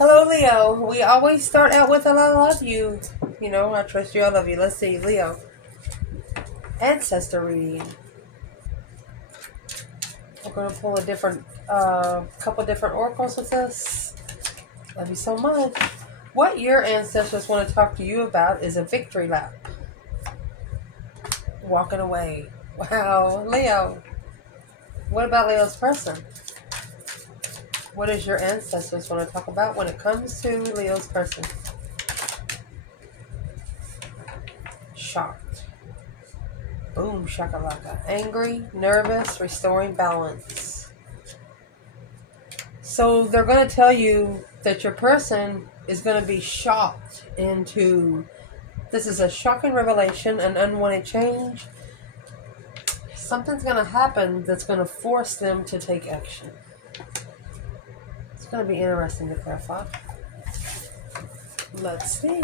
Hello, Leo. We always start out with a I love you. You know, I trust you, I love you. Let's see, Leo. Ancestor reading. We're going to pull a couple different oracles with this. Love you so much. What your ancestors want to talk to you about is a victory lap. Walking away. Wow, Leo. What about Leo's person? What does your ancestors want to talk about when it comes to Leo's person? Shocked. Boom, shakalaka. Angry, nervous, restoring balance. So they're going to tell you that your person is going to be shocked into, this is a shocking revelation, an unwanted change. Something's going to happen that's going to force them to take action. It's going to be interesting to clarify. Let's see.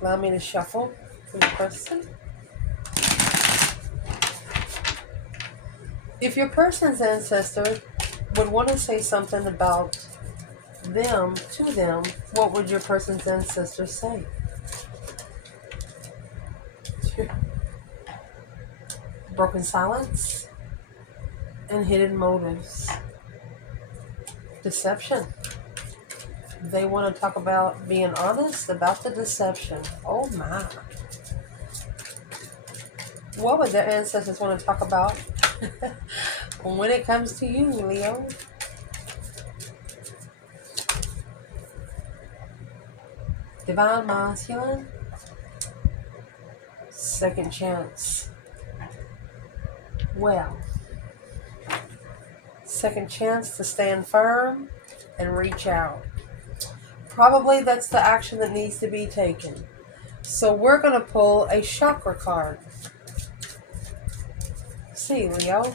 Allow me to shuffle for your person. If your person's ancestor would want to say something about them to them, what would your person's ancestors say? Broken silence and hidden motives. Deception. They want to talk about being honest about the deception. Oh my. What would their ancestors want to talk about when it comes to you, Leo? Divine Masculine. Second chance. Well, second chance to stand firm and reach out. Probably that's the action that needs to be taken. So we're going to pull a chakra card. See, Leo.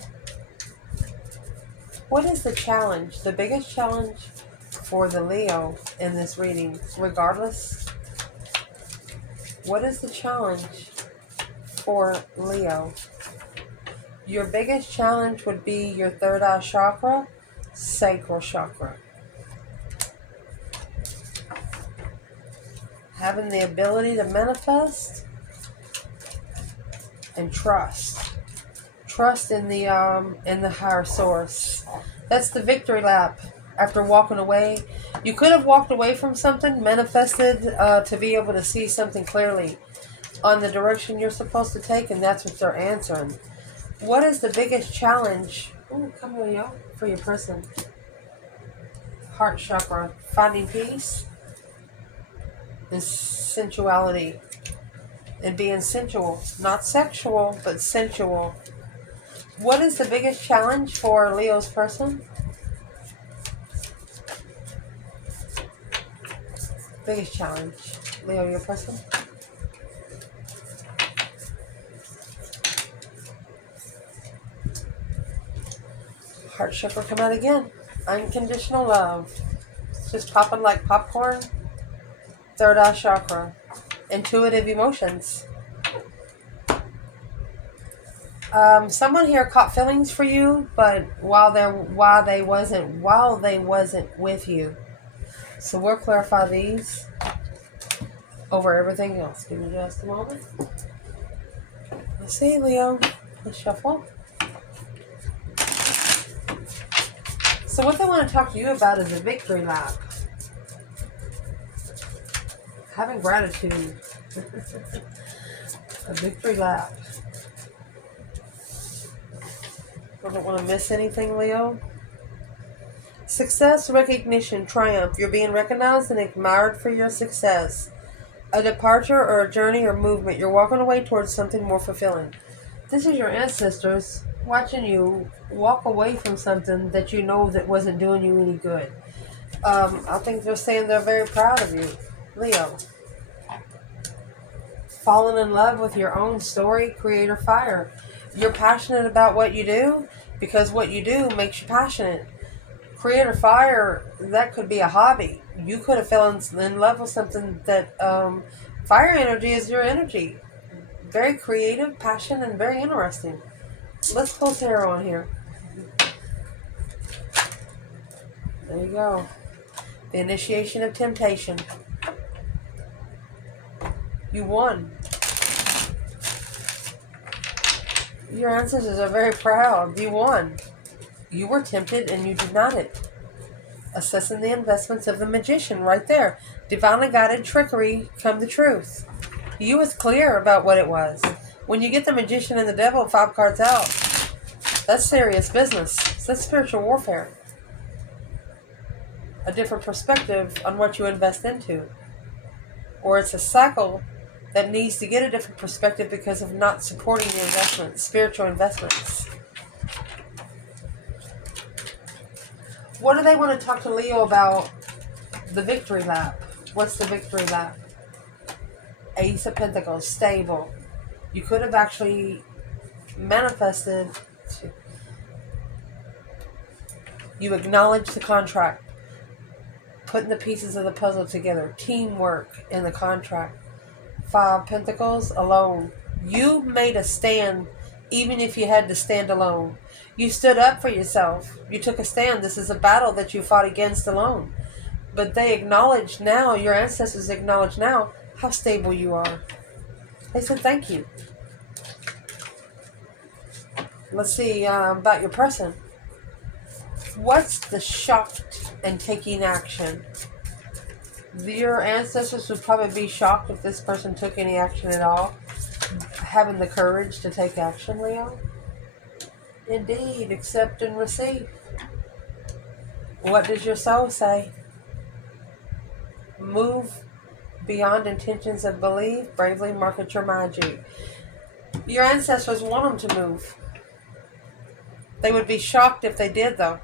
What is the challenge? The biggest challenge for the Leo in this reading, regardless? What is the challenge for Leo? Your biggest challenge would be your third eye chakra, sacral chakra. Having the ability to manifest and trust. Trust in the higher source. That's the victory lap. After walking away, you could have walked away from something, manifested to be able to see something clearly on the direction you're supposed to take, and that's what they're answering. What is the biggest challenge? Ooh, come here, y'all, for your person. Heart chakra. Finding peace and sensuality. And being sensual. Not sexual, but sensual. What is the biggest challenge for Leo's person? Biggest challenge. Leo, your person? Heart chakra come out again. Unconditional love. It's just popping like popcorn. Third eye chakra. Intuitive emotions. Someone here caught feelings for you, but while they wasn't with you. So we'll clarify these over everything else. Give me just a moment. Let's see, Leo. Let's shuffle. So what they want to talk to you about is a victory lap. Having gratitude. A victory lap. I don't want to miss anything, Leo. Success, recognition, triumph. You're being recognized and admired for your success. A departure or a journey or movement. You're walking away towards something more fulfilling. This is your ancestors watching you walk away from something that you know that wasn't doing you any good. I think they're saying they're very proud of you, Leo. Falling in love with your own story, creator fire. You're passionate about what you do because what you do makes you passionate. Creator fire, that could be a hobby. You could have fallen in love with something that fire energy is your energy. Very creative, passionate, and very interesting. Let's pull Taroh on here. There you go. The initiation of temptation. You won. Your ancestors are very proud. You won. You were tempted and you denied it. Assessing the investments of the magician right there. Divinely guided trickery come the truth. You was clear about what it was. When you get the magician and the devil 5 cards out, that's serious business. That's spiritual warfare. A different perspective on what you invest into. Or it's a cycle that needs to get a different perspective because of not supporting the investments, spiritual investments. What do they want to talk to Leo about? The victory lap. What's the victory lap? Ace of Pentacles, stable. You could have actually manifested. You acknowledge the contract. Putting the pieces of the puzzle together. Teamwork in the contract. 5 Pentacles, alone. You made a stand even if you had to stand alone. You stood up for yourself. You took a stand. This is a battle that you fought against alone. But they acknowledge now, your ancestors acknowledge now, how stable you are. They said thank you. Let's see about your person. What's the shocked and taking action? Your ancestors would probably be shocked if this person took any action at all. Having the courage to take action, Leo. Indeed, accept and receive. What does your soul say? Move beyond intentions of belief. Bravely market your magic. Your ancestors want them to move. They would be shocked if they did, though.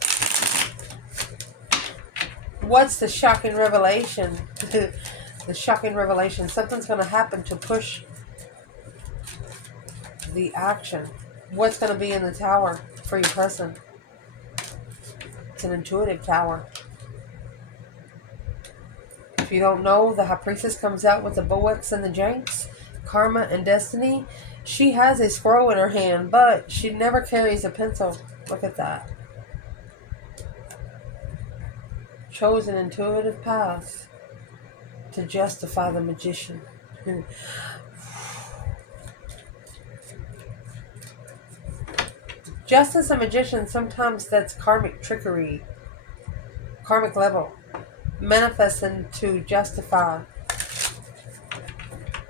What's the shocking revelation? The shocking revelation. Something's going to happen to push the action. What's going to be in the tower for your person? It's an intuitive tower. If you don't know, the High Priestess comes out with the Boex and the Janks, Karma and Destiny. She has a scroll in her hand, but she never carries a pencil. Look at that. Chose an intuitive path to justify the magician. Just as a magician, sometimes that's karmic trickery, karmic level, manifesting to justify.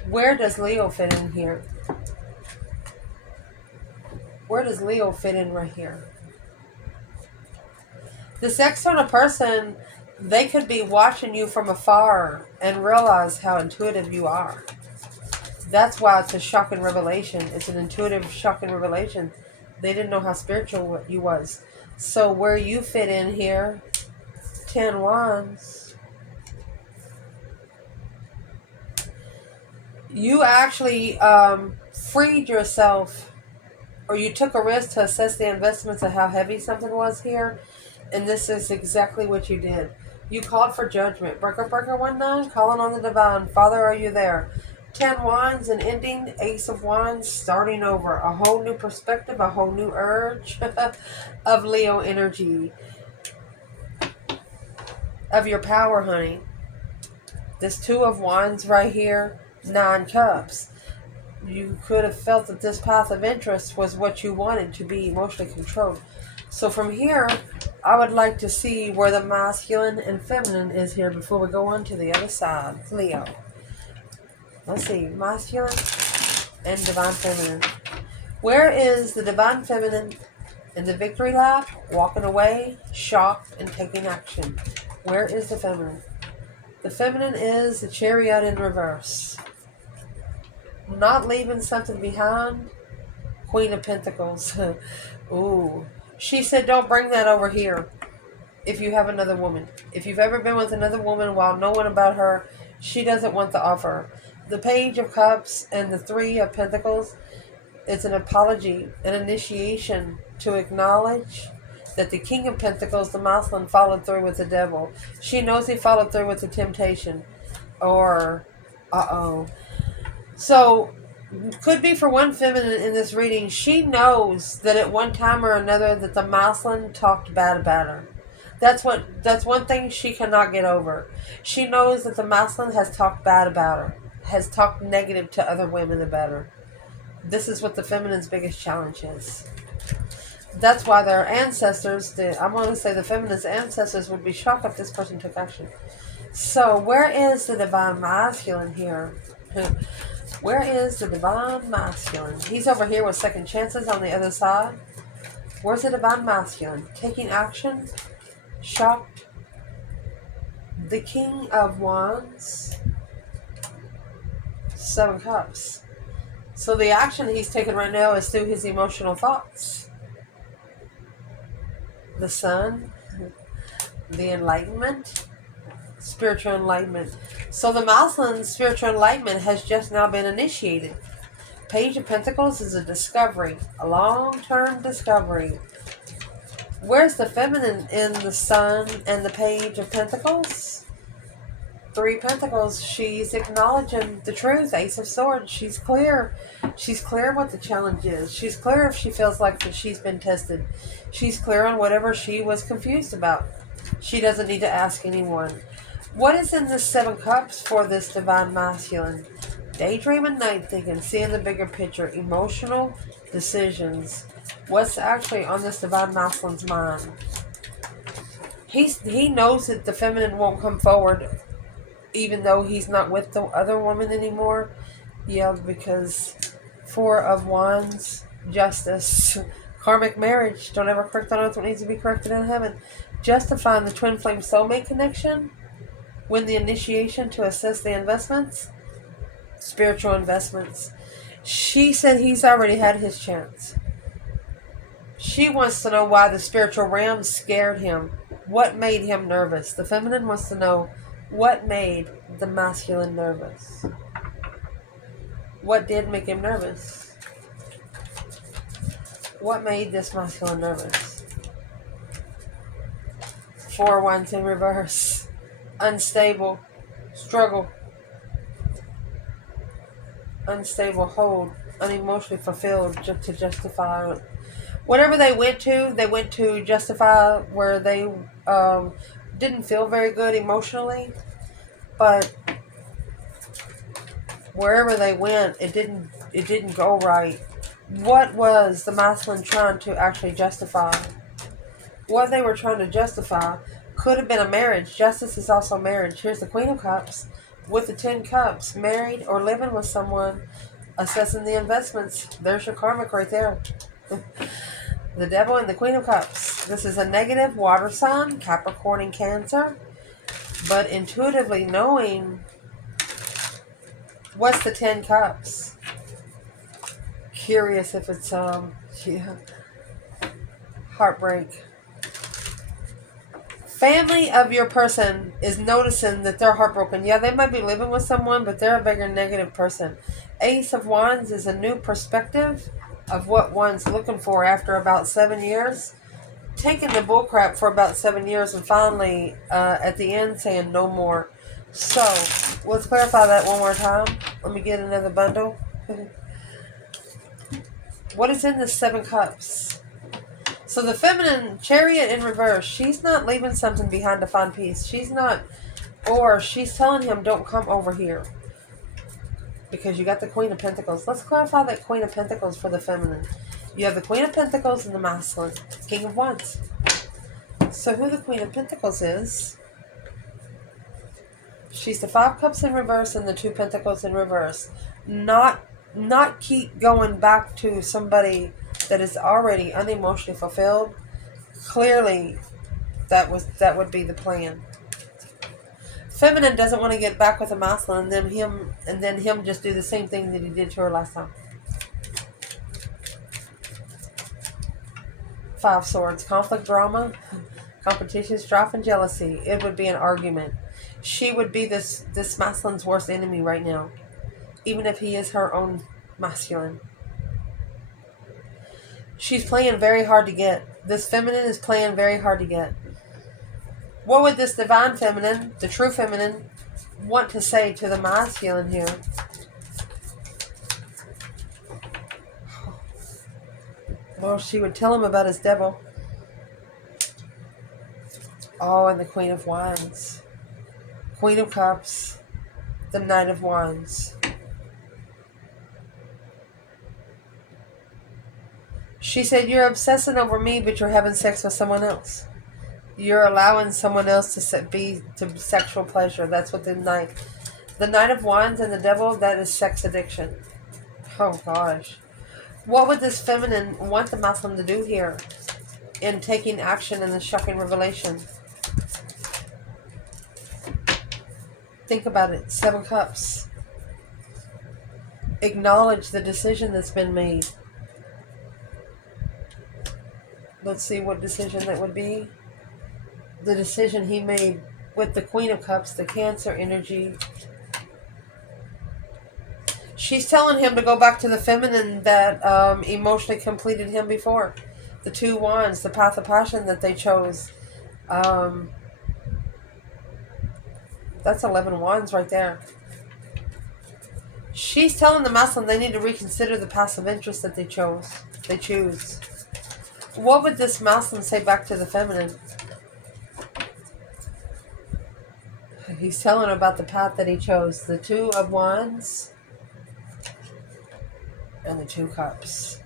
Where does Leo fit in here? Where does Leo fit in right here? This external person, they could be watching you from afar and realize how intuitive you are. That's why it's a shocking revelation. It's an intuitive, shocking revelation. They didn't know how spiritual you was. So where you fit in here, 10 Wands. You actually freed yourself, or you took a risk to assess the investments of how heavy something was here. And this is exactly what you did. You called for judgment. Breaker, breaker, 1-9, calling on the divine. Father, are you there? 10 Wands and ending, Ace of Wands, starting over. A whole new perspective, a whole new urge of Leo energy. Of your power, honey. This 2 of Wands right here, 9 Cups. You could have felt that this path of interest was what you wanted to be emotionally controlled. So from here, I would like to see where the masculine and feminine is here before we go on to the other side. Leo. Let's see. Masculine and divine feminine. Where is the divine feminine in the victory lap? Walking away, shocked, and taking action. Where is the feminine? The feminine is the chariot in reverse. Not leaving something behind. Queen of Pentacles. Ooh. She said, don't bring that over here if you have another woman. If you've ever been with another woman while knowing about her, she doesn't want the offer. The Page of Cups and the 3 of Pentacles, it's an apology, an initiation to acknowledge that the King of Pentacles, the masculine, followed through with the devil. She knows he followed through with the temptation. Or, So, could be for one feminine in this reading, she knows that at one time or another that the masculine talked bad about her. That's one thing she cannot get over. She knows that the masculine has talked bad about her, has talked negative to other women about her. This is what the feminine's biggest challenge is. That's why their ancestors, I'm going to say the feminine's ancestors, would be shocked if this person took action. So, where is the divine masculine here? Where is the divine masculine? He's over here with second chances on the other side. Where's the divine masculine? Taking action? Shocked? The King of Wands? Seven Cups. So the action he's taking right now is through his emotional thoughts. The Sun, the Enlightenment, spiritual enlightenment. So the masculine spiritual enlightenment has just now been initiated. Page of Pentacles is a discovery, a long-term discovery. Where's the feminine in the Sun and the Page of Pentacles? Three Pentacles. She's acknowledging the truth. Ace of Swords. She's clear. She's clear what the challenge is. She's clear if she feels like that she's been tested. She's clear on whatever she was confused about. She doesn't need to ask anyone. What is in the Seven Cups for this divine masculine? Daydreaming, night thinking, seeing the bigger picture, emotional decisions. What's actually on this divine masculine's mind? He knows that the feminine won't come forward, even though he's not with the other woman anymore. Yeah, because Four of Wands, justice, karmic marriage. Don't ever correct on earth what needs to be corrected in heaven. Justifying the twin flame soulmate connection. Win the initiation to assess the investments. Spiritual investments. She said he's already had his chance. She wants to know why the spiritual realm scared him. What made him nervous? The feminine wants to know what made the masculine nervous. What did make him nervous? What made this masculine nervous? Four Wands in reverse. Unstable. Struggle. Unstable. Hold. Unemotionally fulfilled to justify it. Whatever they went to justify where they didn't feel very good emotionally, but wherever they went, it didn't go right. What was the masculine trying to actually justify? What they were trying to justify could have been a marriage. Justice is also marriage. Here's the Queen of Cups with the 10 Cups, married or living with someone, assessing the investments. There's your karmic right there. The Devil and the Queen of Cups. This is a negative water sign, Capricorn and Cancer. But intuitively knowing, what's the 10 Cups? Curious if it's heartbreak. Family of your person is noticing that they're heartbroken. Yeah, they might be living with someone, but they're a bigger negative person. Ace of Wands is a new perspective of what one's looking for after about 7 years. Taking the bullcrap for about 7 years and finally at the end saying no more. So, let's clarify that one more time. Let me get another bundle. What is in the 7 Cups? So the feminine, Chariot in reverse, she's not leaving something behind to find peace. She's not, or she's telling him, don't come over here. Because you got the Queen of Pentacles. Let's clarify that Queen of Pentacles for the feminine. You have the Queen of Pentacles and the masculine. King of Wands. So who the Queen of Pentacles is? She's the 5 Cups in reverse and the 2 Pentacles in reverse. Not keep going back to somebody that is already unemotionally fulfilled. Clearly, that would be the plan. Feminine doesn't want to get back with the masculine and then him just do the same thing that he did to her last time. 5 Swords. Conflict, drama, competition, strife, and jealousy. It would be an argument. She would be this masculine's worst enemy right now. Even if he is her own masculine. She's playing very hard to get. This feminine is playing very hard to get. What would this divine feminine, the true feminine, want to say to the masculine here? Well, she would tell him about his devil. Oh, and the Queen of Wands. Queen of Cups. The Knight of Wands. She said, you're obsessing over me, but you're having sex with someone else. You're allowing someone else to sexual pleasure. That's what the Knight of Wands and the Devil, that is sex addiction. Oh gosh. What would this feminine want the Muslim to do here in taking action in the shocking revelation? Think about it. 7 Cups. Acknowledge the decision that's been made. Let's see what decision that would be. The decision he made with the Queen of Cups, the Cancer energy. She's telling him to go back to the feminine that emotionally completed him before. The 2 Wands, the path of passion that they chose. That's 11 Wands right there. She's telling the Muslim they need to reconsider the passive interest that they choose. What would this Muslim say back to the feminine? He's telling her about the path that he chose. The 2 of Wands and the 2 Cups.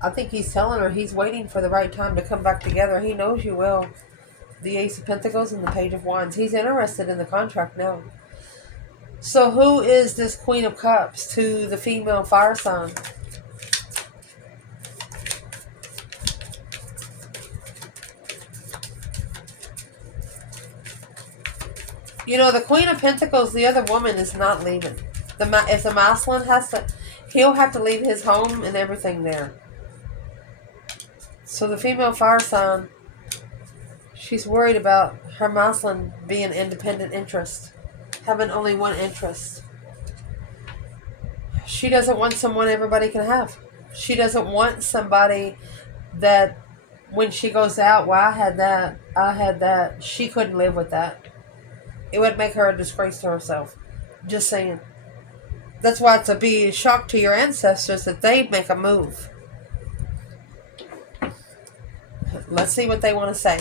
I think he's telling her he's waiting for the right time to come back together. He knows you will. The Ace of Pentacles and the Page of Wands. He's interested in the contract now. So who is this Queen of Cups to the female fire sign? You know, the Queen of Pentacles, the other woman, is not leaving. If the masculine he'll have to leave his home and everything there. So the female fire sign, she's worried about her masculine being independent interest. Having only one interest. She doesn't want someone everybody can have. She doesn't want somebody that when she goes out, well, I had that. She couldn't live with that. It would make her a disgrace to herself. Just saying. That's why it's a big shock to your ancestors that they make a move. Let's see what they want to say.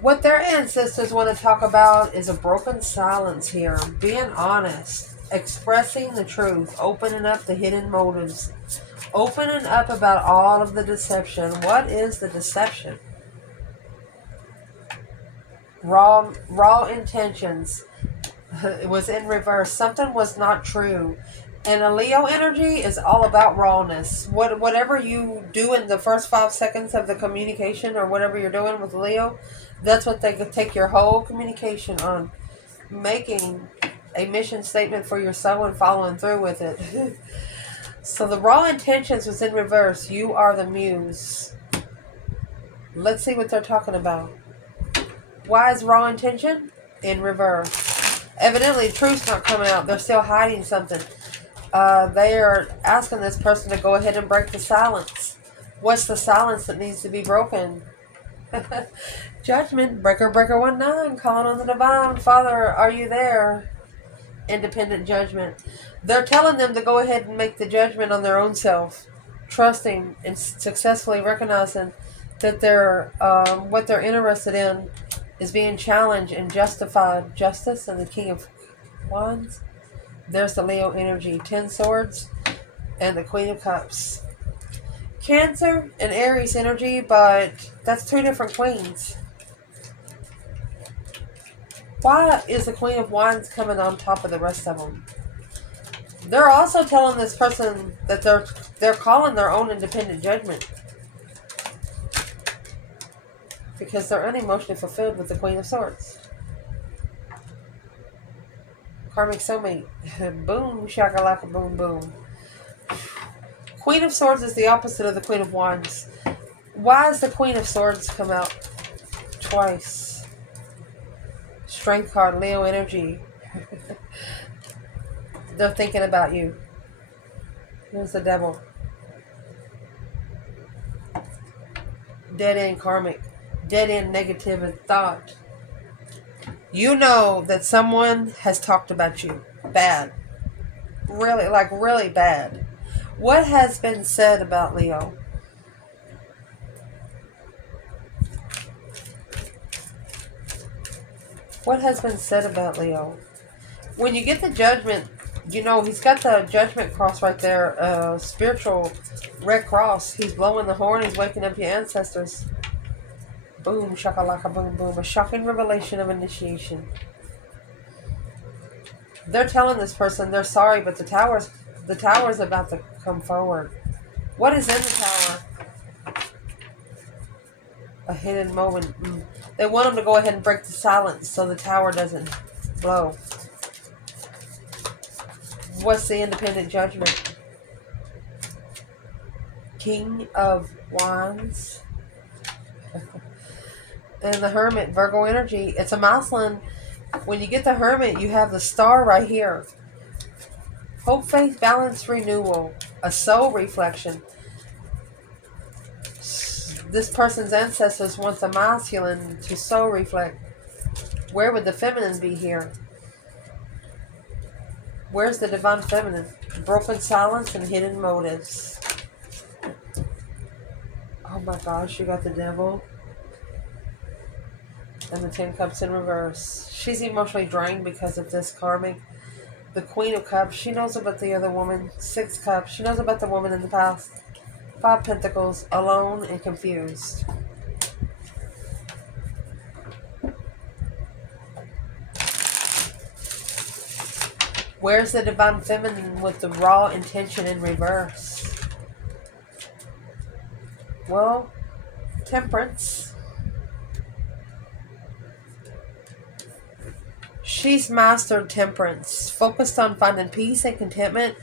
What their ancestors want to talk about is a broken silence here. Being honest. Expressing the truth. Opening up the hidden motives. Opening up about all of the deception. What is the deception? Raw intentions. It was in reverse. Something was not true. And a Leo energy is all about rawness. Whatever you do in the first 5 seconds of the communication or whatever you're doing with Leo, that's what they could take your whole communication on. Making a mission statement for your soul and following through with it. So the raw intentions was in reverse. You are the muse. Let's see what they're talking about. Why is raw intention in reverse? Evidently, truth's not coming out. They're still hiding something. They are asking this person to go ahead and break the silence. What's the silence that needs to be broken? Judgment. Breaker 19. Calling on the divine. Father, are you there? Independent judgment. They're telling them to go ahead and make the judgment on their own self. Trusting and successfully recognizing that what they're interested in is being challenged and justified. Justice and the King of Wands. There's the Leo energy. 10 Swords and the Queen of Cups. Cancer and Aries energy, but that's 2 different queens. Why is the Queen of Wands coming on top of the rest of them? They're also telling this person that they're calling their own independent judgment. Because they're unemotionally fulfilled with the Queen of Swords. Karmic soulmate. Boom, shakalaka, boom, boom. Queen of Swords is the opposite of the Queen of Wands. Why does the Queen of Swords come out twice? Strength card, Leo energy. They're thinking about you. Here's the Devil. Dead end karmic. Dead end negative thought. You know that someone has talked about you bad. Really, like really bad. What has been said about Leo? What has been said about Leo? When you get the judgment, you know, he's got the judgment cross right there, spiritual red cross. He's blowing the horn, he's waking up your ancestors. Boom, shakalaka, boom, boom. A shocking revelation of initiation. They're telling this person they're sorry, but the tower's about to come forward. What is in the tower? A hidden moment. They want them to go ahead and break the silence so the tower doesn't blow. What's the independent judgment? King of Wands. And the Hermit, Virgo energy. It's a masculine. When you get the Hermit, you have the star right here. Hope, faith, balance, renewal. A soul reflection. This person's ancestors want the masculine to soul reflect. Where would the feminine be here? Where's the divine feminine? Broken silence and hidden motives. Oh my gosh, you got the devil. And the 10 cups in reverse. She's emotionally drained because of this karmic. The Queen of Cups, she knows about the other woman. 6 cups, she knows about the woman in the past. 5 pentacles, alone and confused. Where's the divine feminine with the raw intention in reverse? Well, Temperance. She's mastered temperance, focused on finding peace and contentment,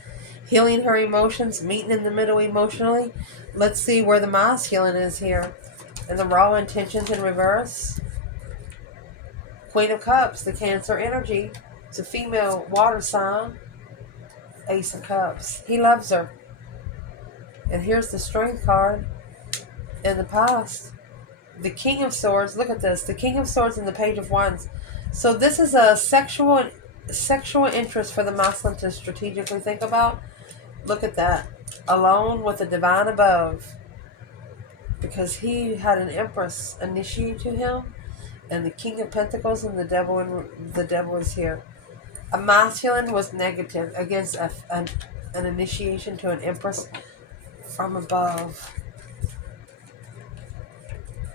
healing her emotions, meeting in the middle emotionally. Let's see where the masculine is here. And the raw intentions in reverse. Queen of Cups, the Cancer energy. It's a female water sign. Ace of Cups. He loves her. And here's the Strength card. In the past, the King of Swords. Look at this. The King of Swords and the Page of Wands. So this is a sexual interest for the masculine to strategically think about. Look at that. Alone with the divine above. Because he had an empress initiate to him. And the King of Pentacles and the devil is here. A masculine was negative against an initiation to an empress from above.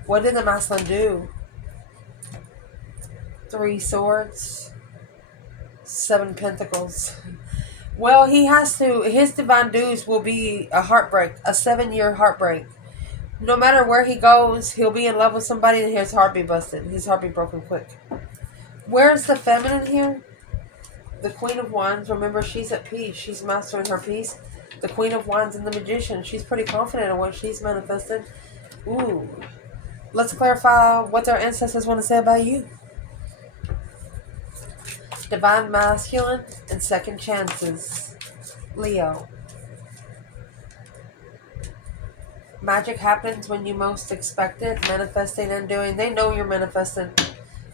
What did the masculine do? 3 swords, 7 pentacles. Well, he has to, his divine dues will be a heartbreak, a 7-year heartbreak. No matter where he goes, he'll be in love with somebody and his heart be busted. His heart be broken quick. Where's the feminine here? The Queen of Wands, remember, she's at peace. She's mastering her peace. The Queen of Wands and the Magician. She's pretty confident in what she's manifested. Ooh. Let's clarify what their ancestors want to say about you. Divine Masculine and Second Chances. Leo. Magic happens when you most expect it. Manifesting and doing. They know you're manifesting.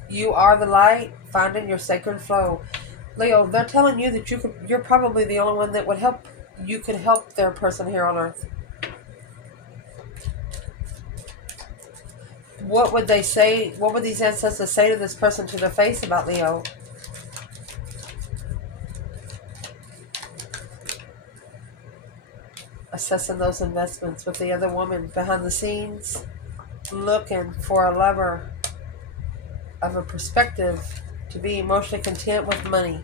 You are the light. Finding your sacred flow. Leo, they're telling you that you're probably the only one that would help. You could help their person here on Earth. What would they say? What would these ancestors say to this person to their face about Leo? Assessing those investments with the other woman behind the scenes, looking for a lover of a perspective to be emotionally content with money.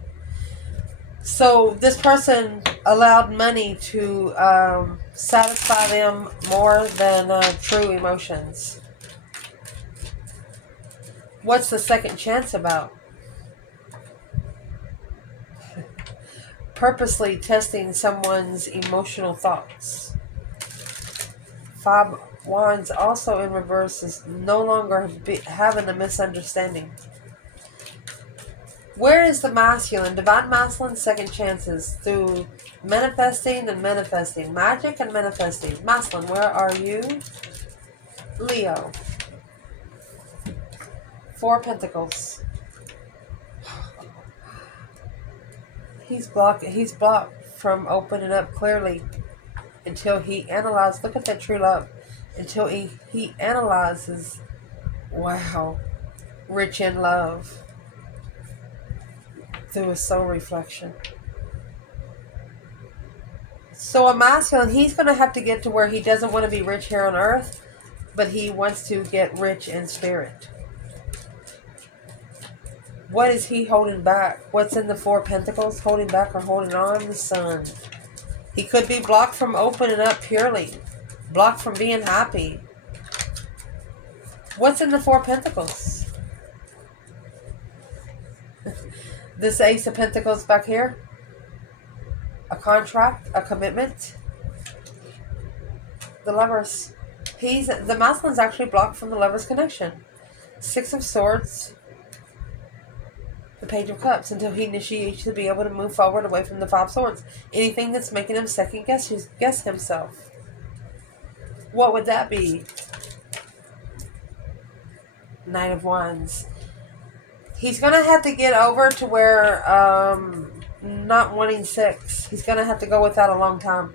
So this person allowed money to satisfy them more than true emotions. What's the second chance about? Purposely testing someone's emotional thoughts. 5 Wands also in reverse is no longer having a misunderstanding. Where is the masculine? Divine masculine, second chances through manifesting and manifesting. Magic and manifesting. Masculine, where are you? Leo. 4 Pentacles. He's blocked from opening up clearly until he analyzes. Look at that true love. Until he analyzes. Wow. Rich in love. through a soul reflection. So a masculine, he's going to have to get to where he doesn't want to be rich here on earth, but he wants to get rich in spirit. What is he holding back? What's in the Four of Pentacles? Holding back or holding on? The Sun. He could be blocked from opening up purely. Blocked from being happy. What's in the Four of Pentacles? This Ace of Pentacles back here. A contract, a commitment. The Lovers. The masculine's actually blocked from the Lovers connection. Six of Swords. The Page of Cups, until he initiates to be able to move forward away from the Five of Swords. Anything that's making him second guess himself. What would that be? Knight of Wands. He's going to have to get over to where not wanting sex. He's going to have to go with that a long time.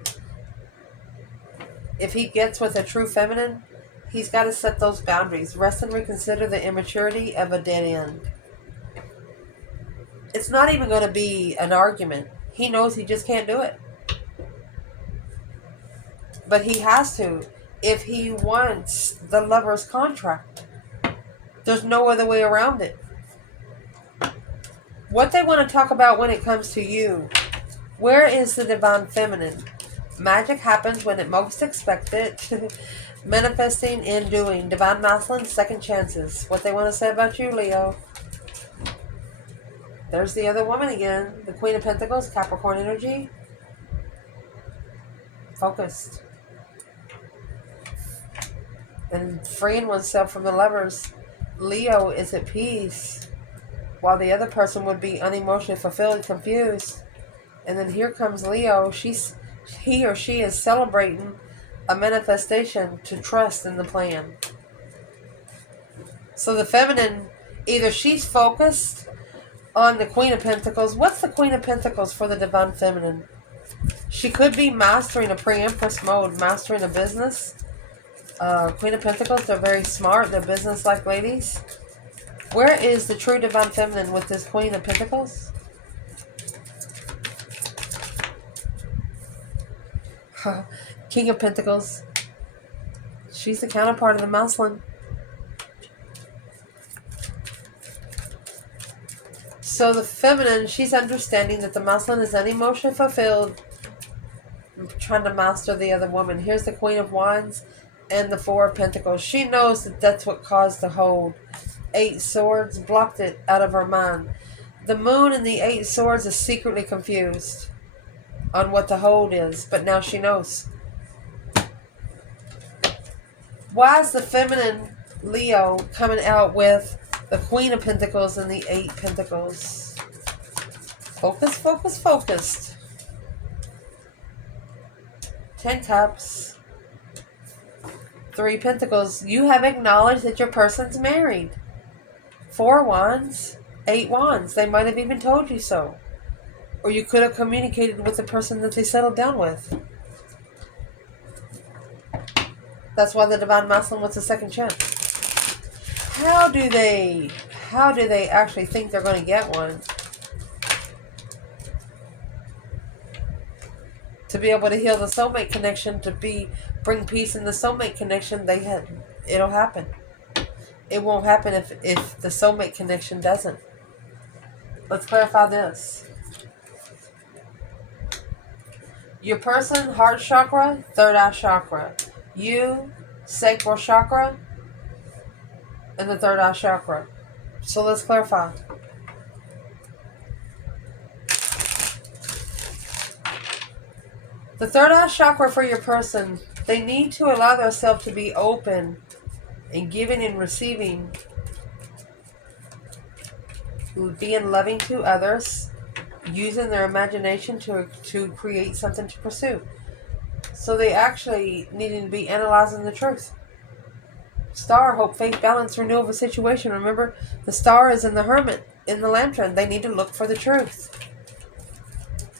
If he gets with a true feminine, he's got to set those boundaries. Rest and reconsider the immaturity of a dead end. It's not even going to be an argument. He knows he just can't do it. But he has to if he wants the Lover's contract. There's no other way around it. What they want to talk about when it comes to you. Where is the Divine Feminine? Magic happens when it most expected. Manifesting and doing. Divine Masculine, second chances. What they want to say about you, Leo. There's the other woman again. The Queen of Pentacles, Capricorn energy. Focused. And freeing oneself from the Lovers. Leo is at peace. While the other person would be unemotionally fulfilled, confused. And then here comes Leo. He or she is celebrating a manifestation to trust in the plan. So the feminine, either she's focused on the Queen of Pentacles. What's the Queen of Pentacles for the Divine Feminine? She could be mastering a pre-empress mode, mastering a business. Queen of Pentacles, they're very smart. They're business-like ladies. Where is the true Divine Feminine with this Queen of Pentacles? King of Pentacles. She's the counterpart of the masculine. So the feminine, she's understanding that the masculine is unemotionally fulfilled, trying to master the other woman. Here's the Queen of Wands and the Four of Pentacles. She knows that that's what caused the hold. Eight Swords blocked it out of her mind. The Moon and the Eight Swords is secretly confused on what the hold is, but now she knows. Why is the feminine Leo coming out with the Queen of Pentacles and the Eight Pentacles? Focus, focus, focused. 10 Cups. 3 Pentacles. You have acknowledged that your person's married. 4 Wands. 8 Wands. They might have even told you so. Or you could have communicated with the person that they settled down with. That's why the Divine Masculine wants a second chance. How do they actually think they're going to get one? To be able to heal the soulmate connection, bring peace in the soulmate connection, it'll happen. It won't happen if the soulmate connection doesn't. Let's clarify this. Your person, heart chakra, third eye chakra. You, sacral chakra, and the third eye chakra. So let's clarify. The third eye chakra for your person, they need to allow themselves to be open and giving and receiving, being loving to others, using their imagination to create something to pursue. So they actually needing to be analyzing the truth. Star, hope, faith, balance, renewal of a situation. Remember, the star is in the hermit, in the lantern. They need to look for the truth.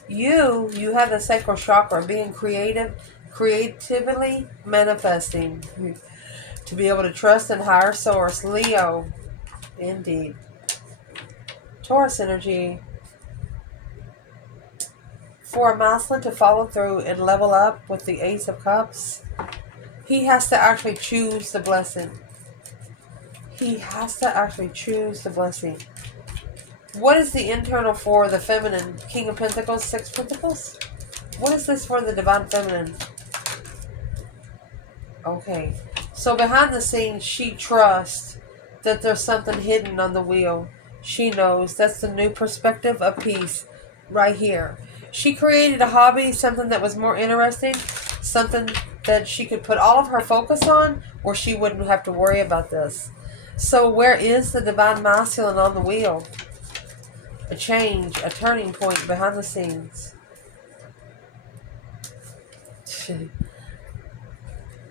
You have the sacral chakra, being creatively manifesting. To be able to trust in higher source. Leo, indeed. Taurus energy. For a masculine to follow through and level up with the Ace of Cups, he has to actually choose the blessing. He has to actually choose the blessing. What is the internal for the feminine? King of Pentacles, Six Pentacles? What is this for the divine feminine? Okay. So behind the scenes, she trusts that there's something hidden on the wheel. She knows that's the new perspective of peace right here. She created a hobby, something that was more interesting, something that she could put all of her focus on, where she wouldn't have to worry about this. So where is the divine masculine on the wheel? A change, a turning point behind the scenes.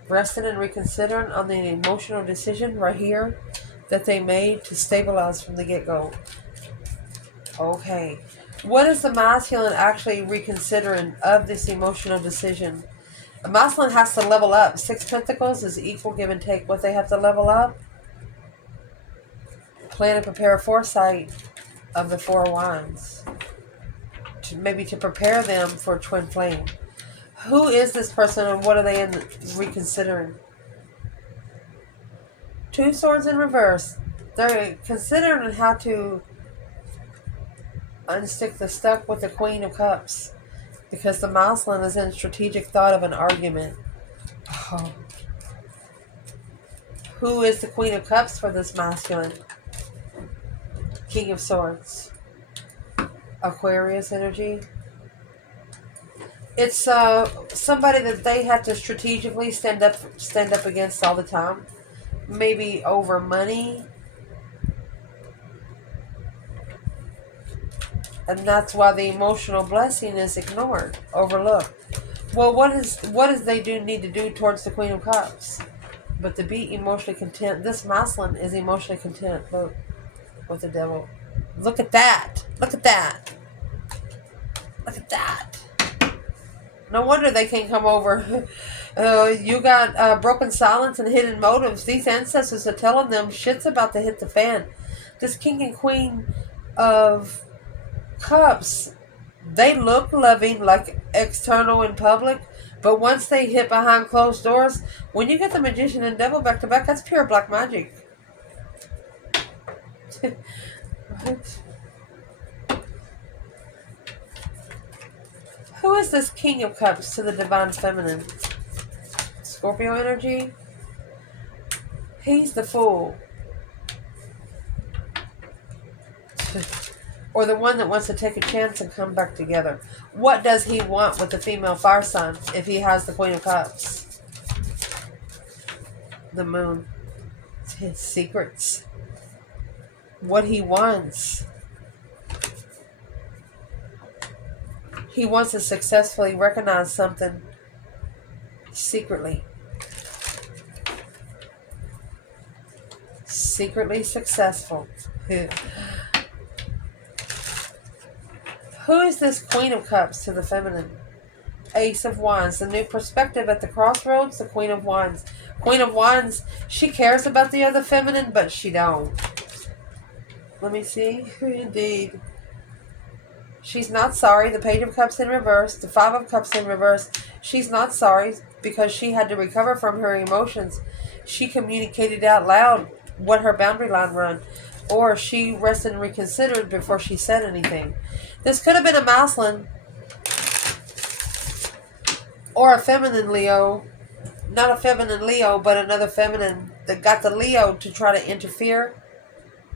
Resting and reconsidering on the emotional decision right here that they made to stabilize from the get-go. Okay. What is the masculine actually reconsidering of this emotional decision? A masculine has to level up. Six Pentacles is equal give and take. What they have to level up? Plan and prepare foresight of the Four of Wands. Maybe to prepare them for a twin flame. Who is this person and what are they reconsidering? Two Swords in reverse. They're considering how to unstick the stuck with the Queen of Cups. Because the masculine is in strategic thought of an argument. Oh. Who is the Queen of Cups for this masculine? King of Swords. Aquarius energy. It's somebody that they have to strategically stand up against all the time. Maybe over money. And that's why the emotional blessing is ignored, overlooked. Well, what does they need to do towards the Queen of Cups? But to be emotionally content. This masculine is emotionally content. Look, with the devil. Look at that. Look at that. Look at that. No wonder they can't come over. You got broken silence and hidden motives. These ancestors are telling them shit's about to hit the fan. This King and Queen of Cups, they look loving, like external in public, but once they hit behind closed doors, when you get the Magician and Devil back to back, that's pure black magic. What? Who is this King of Cups to the Divine Feminine? Scorpio energy? He's the Fool. Or the one that wants to take a chance and come back together. What does he want with the female fire sign if he has the Queen of Cups? The Moon. His secrets. What he wants. He wants to successfully recognize something secretly. Secretly successful. Who is this Queen of Cups to the feminine? Ace of Wands. The new perspective at the crossroads. The Queen of Wands. Queen of Wands, she cares about the other feminine, but she don't. Let me see. Indeed. She's not sorry. The Page of Cups in reverse. The Five of Cups in reverse. She's not sorry because she had to recover from her emotions. She communicated out loud what her boundary line run. Or she rested and reconsidered before she said anything. This could have been a masculine or a feminine Leo. Not a feminine Leo, but another feminine that got the Leo to try to interfere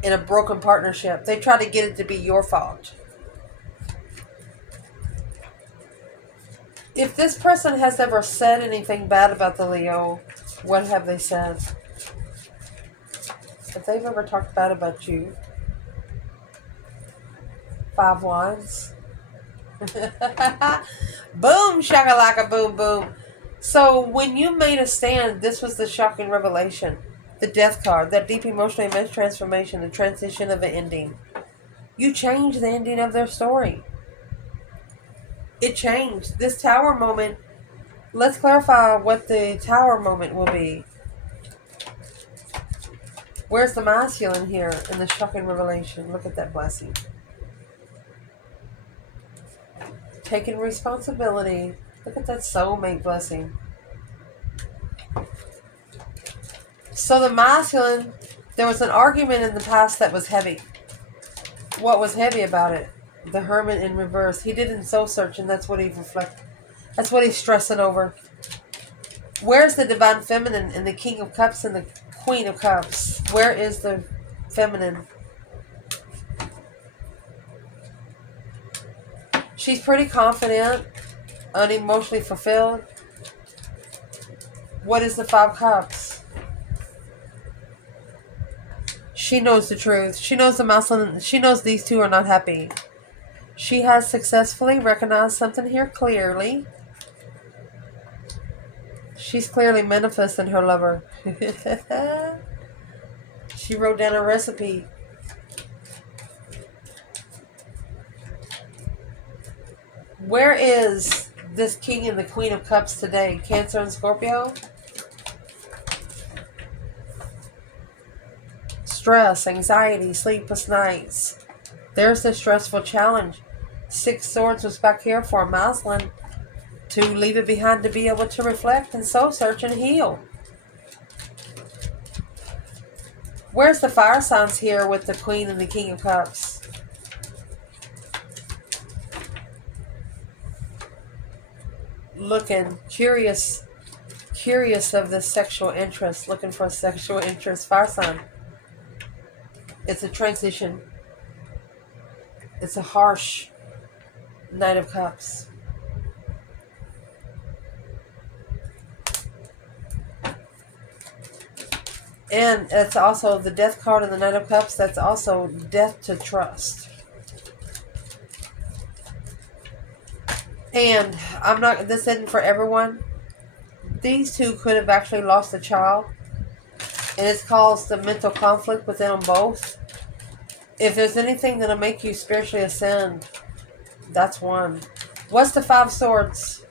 in a broken partnership. They try to get it to be your fault. If this person has ever said anything bad about the Leo, what have they said? If they've ever talked bad about you. Five Wands. Boom, shakalaka, boom, boom. So when you made a stand, this was the shocking revelation. The Death card, that deep emotional immense transformation, the transition of an ending. You changed the ending of their story. It changed. This Tower moment, let's clarify what the Tower moment will be. Where's the masculine here in the shocking revelation? Look at that blessing. taking responsibility. Look at that soulmate blessing. So the masculine, there was an argument in the past that was heavy. What was heavy about it? The hermit in reverse. He didn't soul search, and that's what he reflected. That's what he's stressing over. Where's the divine feminine and the King of Cups and the Queen of Cups? Where is the feminine? She's pretty confident, unemotionally fulfilled. What is the Five Cups? She knows the truth. She knows the masculine. She knows these two are not happy. She has successfully recognized something here clearly. She's clearly manifesting her lover. She wrote down a recipe. Where is this King and the Queen of Cups today? Cancer and Scorpio? Stress, anxiety, sleepless nights. There's the stressful challenge. Six Swords was back here for a masculine to leave it behind to be able to reflect and soul search and heal. Where's the fire signs here with the Queen and the King of Cups? Looking curious of the sexual interest, looking for a sexual interest. Fire sign. It's a transition. It's a harsh Knight of Cups. And it's also the Death card in the Knight of Cups. That's also death to trust. And this isn't for everyone. These two could have actually lost a child. And it's caused the mental conflict within them both. If there's anything that'll make you spiritually ascend, that's one. What's the Five Swords?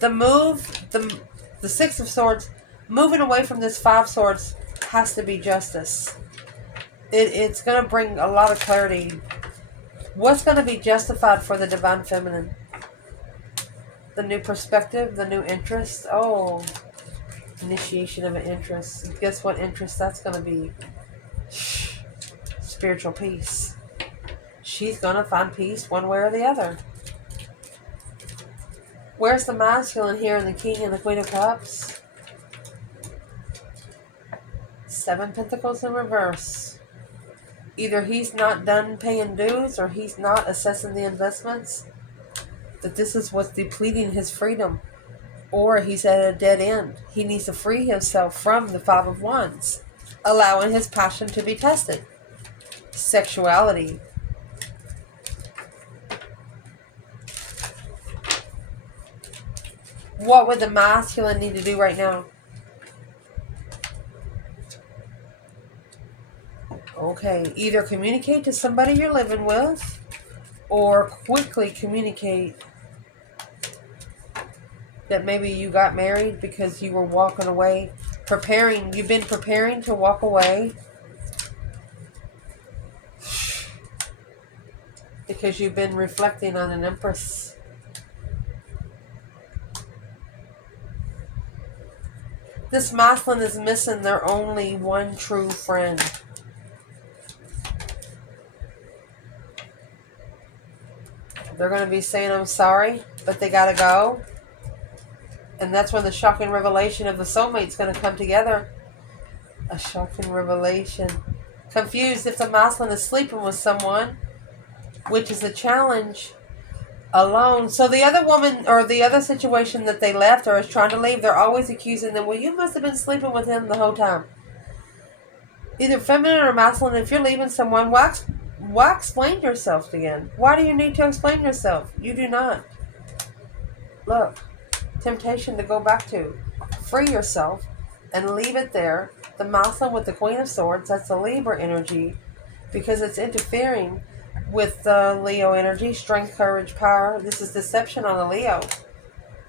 The Six of Swords, moving away from this Five Swords has to be justice. It's going to bring a lot of clarity. What's going to be justified for the divine feminine? The new perspective, the new interest. Oh, initiation of an interest. Guess what interest that's going to be? Spiritual peace. She's going to find peace one way or the other. Where's the masculine here in the King and the Queen of Cups? Seven Pentacles in reverse. Either he's not done paying dues or he's not assessing the investments. That this is what's depleting his freedom. Or he's at a dead end. He needs to free himself from the Five of Wands. Allowing his passion to be tested. Sexuality. What would the masculine need to do right now? Okay, either communicate to somebody you're living with or quickly communicate that maybe you got married because you were walking away, you've been preparing to walk away because you've been reflecting on an Empress. This masculine is missing their only one true friend. They're going to be saying, I'm sorry, but they got to go. And that's when the shocking revelation of the soulmate's going to come together. A shocking revelation. Confused if the masculine is sleeping with someone, which is a challenge, alone. So the other woman, or the other situation that they left or is trying to leave, they're always accusing them, well, you must have been sleeping with him the whole time. Either feminine or masculine, if you're leaving someone, why explain yourself again? Why do you need to explain yourself? You do not. Look, temptation to go back to. Free yourself and leave it there. The masculine with the Queen of Swords, that's the Libra energy, because it's interfering with the Leo energy, strength, courage, power. This is deception on the Leo.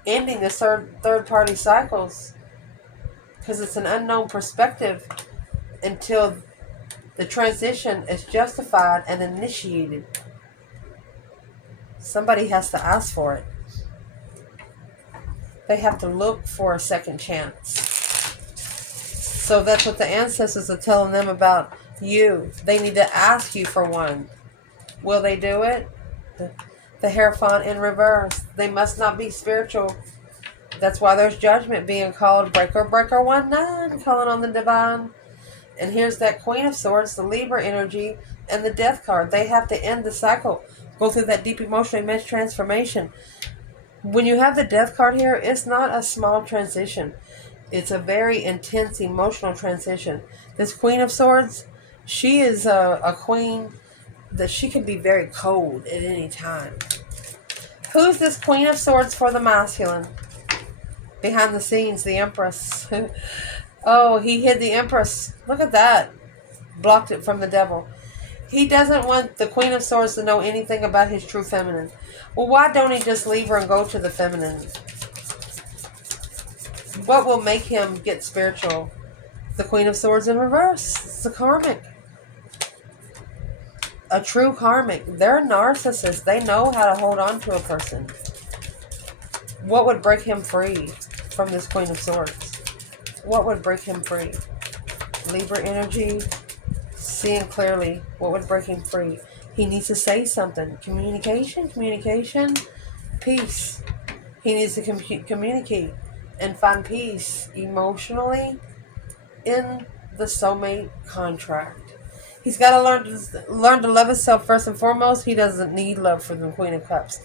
Ending the third-party cycles, because it's an unknown perspective until the transition is justified and initiated. Somebody has to ask for it. They have to look for a second chance. So that's what the ancestors are telling them about you. They need to ask you for one. Will they do it? The Hierophant in reverse. They must not be spiritual. That's why there's judgment being called. Breaker, breaker, 1-9, calling on the divine. And here's that Queen of Swords, the Libra energy, and the Death card. They have to end the cycle. Go through that deep emotional immense transformation. When you have the Death card here, it's not a small transition. It's a very intense emotional transition. This Queen of Swords, she is a queen that she can be very cold at any time. Who's this Queen of Swords for the masculine? Behind the scenes, the Empress. Oh, he hid the Empress. Look at that. Blocked it from the devil. He doesn't want the Queen of Swords to know anything about his true feminine. Well, why don't he just leave her and go to the feminine? What will make him get spiritual? The Queen of Swords in reverse. It's a karmic. A true karmic. They're narcissists. They know how to hold on to a person. What would break him free from this Queen of Swords? What would break him free? Libra energy. Seeing clearly. What would break him free? He needs to say something. Communication. Peace. He needs to communicate and find peace emotionally in the soulmate contract. He's got to learn to love himself first and foremost. He doesn't need love from the Queen of Cups.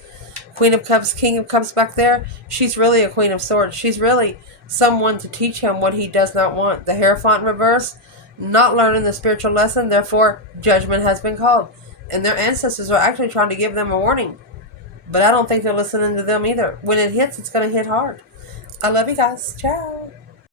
Queen of Cups, King of Cups back there, she's really a Queen of Swords. She's really someone to teach him what he does not want. The Hierophant in reverse, not learning the spiritual lesson, therefore judgment has been called. And their ancestors are actually trying to give them a warning. But I don't think they're listening to them either. When it hits, it's going to hit hard. I love you guys. Ciao.